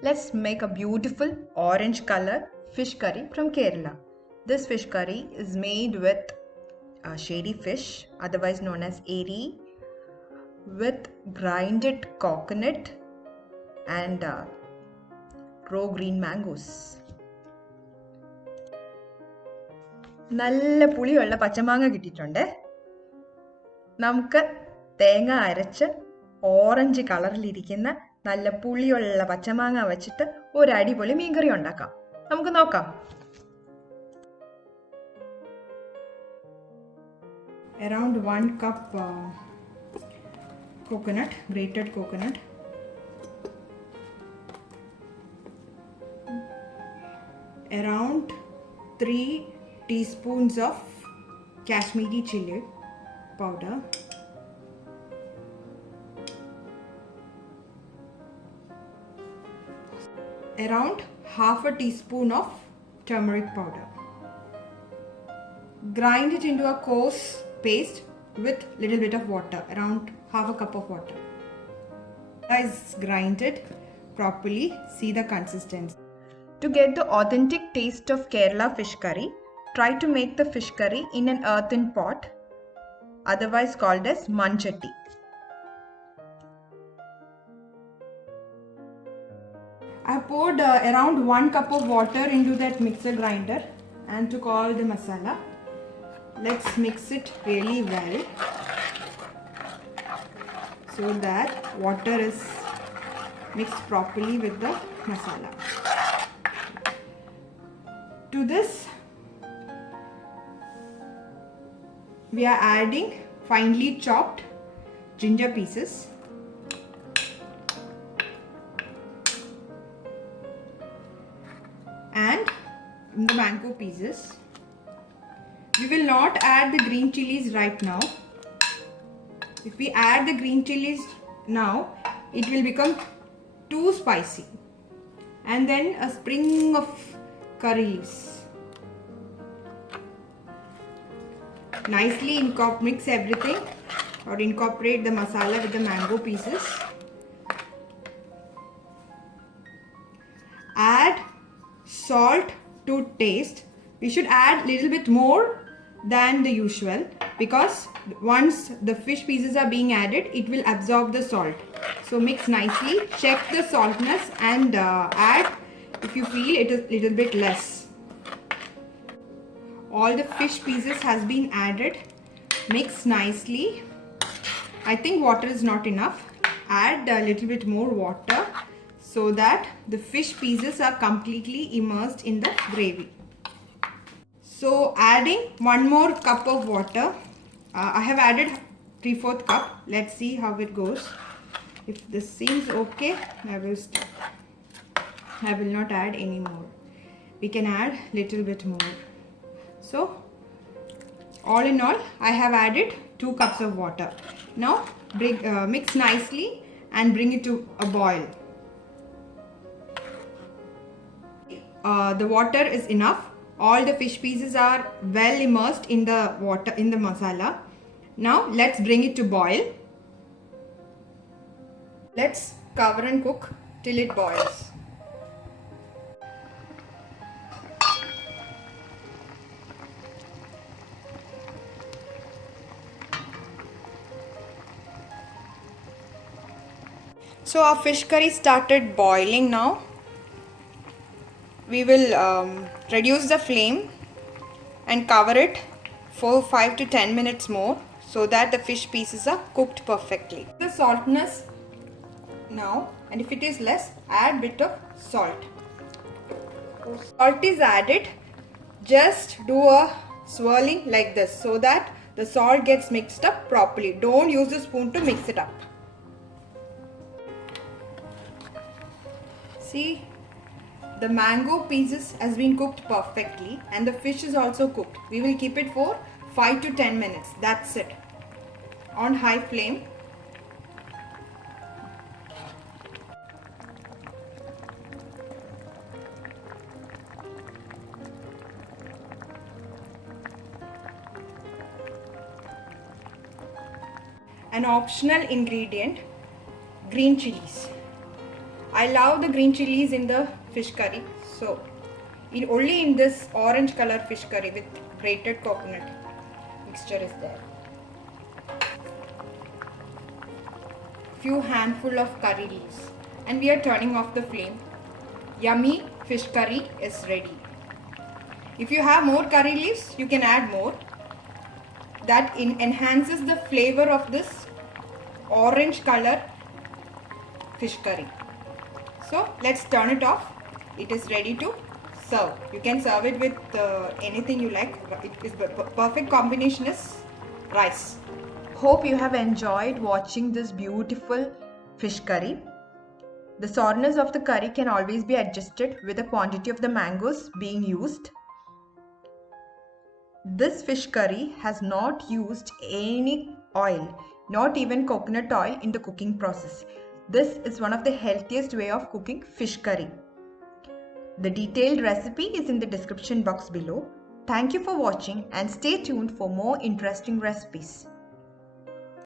Let's make a beautiful orange color fish curry from Kerala. This fish curry is made with shady fish, otherwise known as eri, with grinded coconut and raw green mangoes. നല്ല പുളിയുള്ള പച്ചമാങ്ങ കിട്ടിയിട്ടുണ്ട്. നമുക്ക് തേങ്ങ അരച്ച് orange കളറിലിരിക്കുന്ന നല്ല പുളിയുള്ള പച്ചമാങ്ങ വെച്ചിട്ട് ഒരു അടിപൊളി മീൻകറി ഉണ്ടാക്കാം. നമുക്ക് നോക്കാം. Around 1 cup coconut, grated coconut. Around 3 teaspoons of Kashmiri chili powder. Around half a teaspoon of turmeric powder. Grind it into a coarse paste with little bit of water, around half a cup of water. Is grinded properly, see the consistency. To get the authentic taste of Kerala fish curry, try to make the fish curry in an earthen pot, otherwise called as manchatti. I poured around 1 cup of water into that mixer grinder and took all the masala. Let's mix it really well so that water is mixed properly with the masala. To this, we are adding finely chopped ginger pieces, and the mango pieces. We will not add the green chilies right now. If we add the green chilies now, it will become too spicy. And then a spring of curry leaves. Nicely mix everything or incorporate the masala with the mango pieces. Add salt to taste. We should add little bit more than the usual, because once the fish pieces are being added, it will absorb the salt. So mix nicely, check the saltness and add if you feel it is little bit less. All the fish pieces has been added. Mix nicely. I think water is not enough. Add a little bit more water so that the fish pieces are completely immersed in the gravy. So adding 1 more cup of water. I have added 3/4 cup. Let's see how it goes. If this seems okay, I will stop. I will not add any more. We can add little bit more. So all in all, I have added 2 cups of water. Now mix nicely and bring it to a boil. The water is enough. All the fish pieces are well immersed in the water, in the masala. Now let's bring it to boil. Let's cover and cook till it boils. So our fish curry started boiling now. We will reduce the flame and cover it for 5 to 10 minutes more so that the fish pieces are cooked perfectly. The saltness now, and if it is less, add bit of salt. Salt is added. Just do a swirling like this so that the salt gets mixed up properly. Don't use the spoon to mix it up. See, the mango pieces has been cooked perfectly and the fish is also cooked. We will keep it for 5 to 10 minutes. That's it. On high flame. An optional ingredient, green chilies. I love the green chilies in the fish curry. So only in this orange color fish curry with grated coconut mixture is there. Few handful of curry leaves and we are turning off the flame. Yummy fish curry is ready. If you have more curry leaves, you can add more. That enhances the flavor of this orange color fish curry. So let's turn it off. It is ready to serve. You can serve it with anything you like. It is perfect combination is rice. Hope you have enjoyed watching this beautiful fish curry. The sourness of the curry can always be adjusted with the quantity of the mangoes being used. This fish curry has not used any oil, not even coconut oil in the cooking process. This is one of the healthiest way of cooking fish curry. The detailed recipe is in the description box below. Thank you for watching and stay tuned for more interesting recipes.